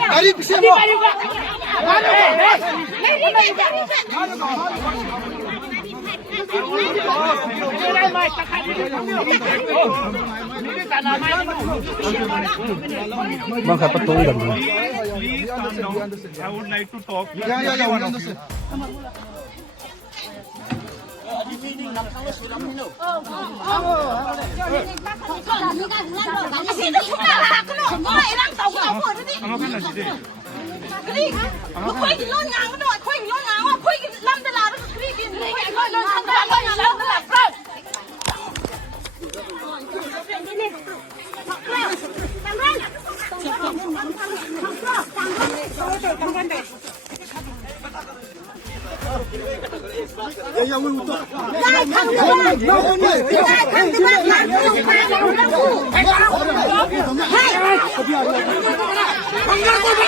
गाड़ी पीछे वो bang kaya patungin lang. Please calm down. I would like to talk. Yeah, we understand. Hey!